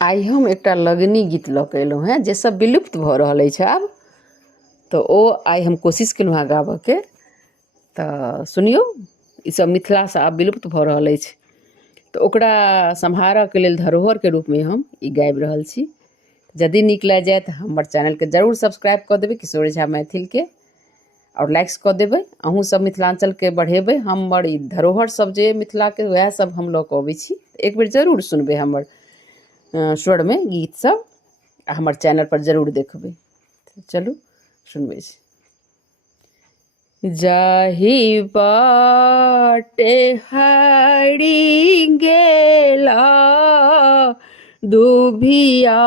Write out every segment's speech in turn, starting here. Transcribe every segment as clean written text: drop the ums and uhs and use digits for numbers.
आइ हम एकटा लगनी गीत लऽ कऽ अयलहुँ हेँ जे सब विलुप्त भऽ रहल अछि आब, तऽ ओ आइ हम कोशिश केलहुँ हेँ गाबऽके। तऽ सुनियौ, ईसब मिथिलासँ आब विलुप्त भऽ रहल अछि, तऽ ओकरा सम्हारऽके लेल धरोहरके रूपमे हम ई गाबि रहल छी। यदि नीक लागि जाए तऽ हमर चैनलके जरूर सब्सक्राइब कऽ देबै किशोरी झा मैथिलके, आओर लाइक्स कऽ देबै। अहूँ सब मिथिलाञ्चलके बढ़ेबै। हमर ई धरोहर सब जे मिथिलाके वएह सब हम लऽ कऽ अबै छी। एक बेर जरूर सुनबै हमर स्वरमे गीत सब, आ हमर चैनल पर जरूर देखबै। चलू सुनबै छी। जाहि बाटे हरि गेला दुभिया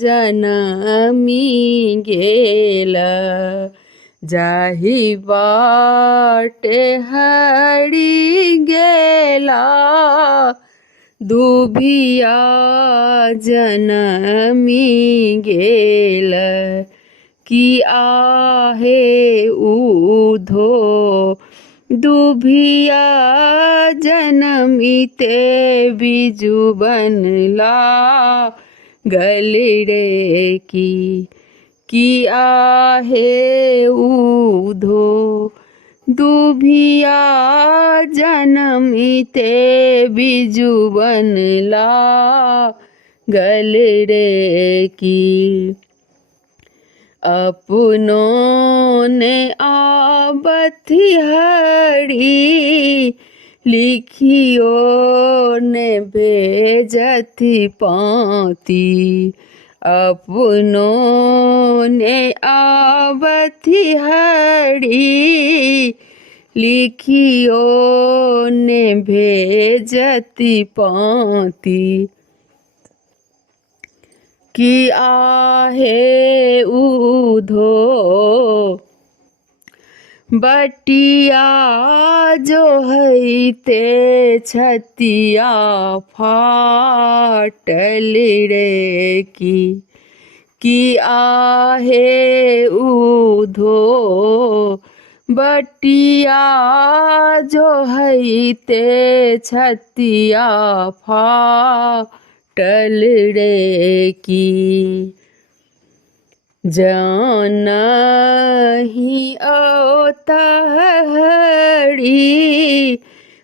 जनमी गेला, जाहि बाटे हरि गेला दुभिया जनमी गेला, कि आहे उधो दुभिया जनमिते बिजु बनला गल रे, कि आहे उधो दुभिया जनमिते बिजु बनला गल रे, कि अपनों ने आबथि हरि लिखियो ने भेजथि पाती, अपनों ने आबथि हरि लिखियो ने भेजथि पाती, कि आहे उधो बटिया जो हईते छतिया फाटल रे, कि आहे उधो बटिया जो हईते छतिया फाटल रे, कि जानहि औतहरि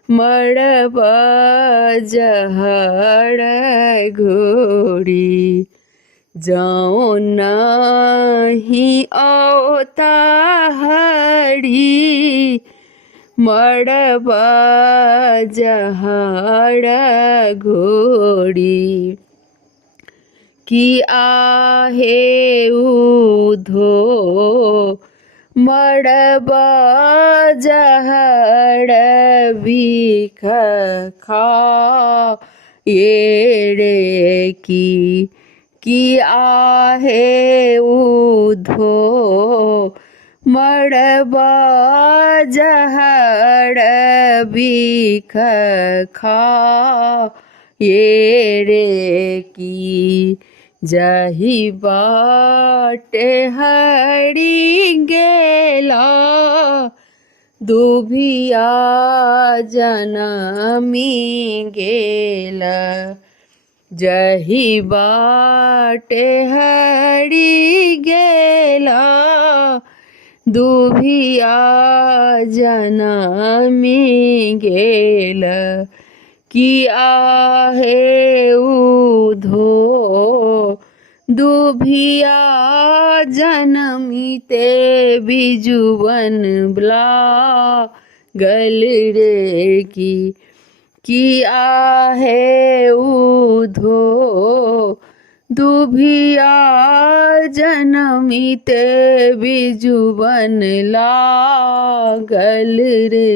मड़बा जहर घोरी, जानहि औतहरि मड़बा जहर घोरी, कि आहे उधो मड़बा जहर बिख खाए रे, कि आहे उधो मड़बा जहर बिख खाए रे, कि जाहि बाटे हरि गेला दुभिया जनमी गेला, जाहि बाटे हरि गेला दुभिया जनमी गेला, कि आहे उधो दुभिया जनमिते बिजु बनला गल रे, कि आहे उधो दुभिया जनमिते बिजु बनला गल रे,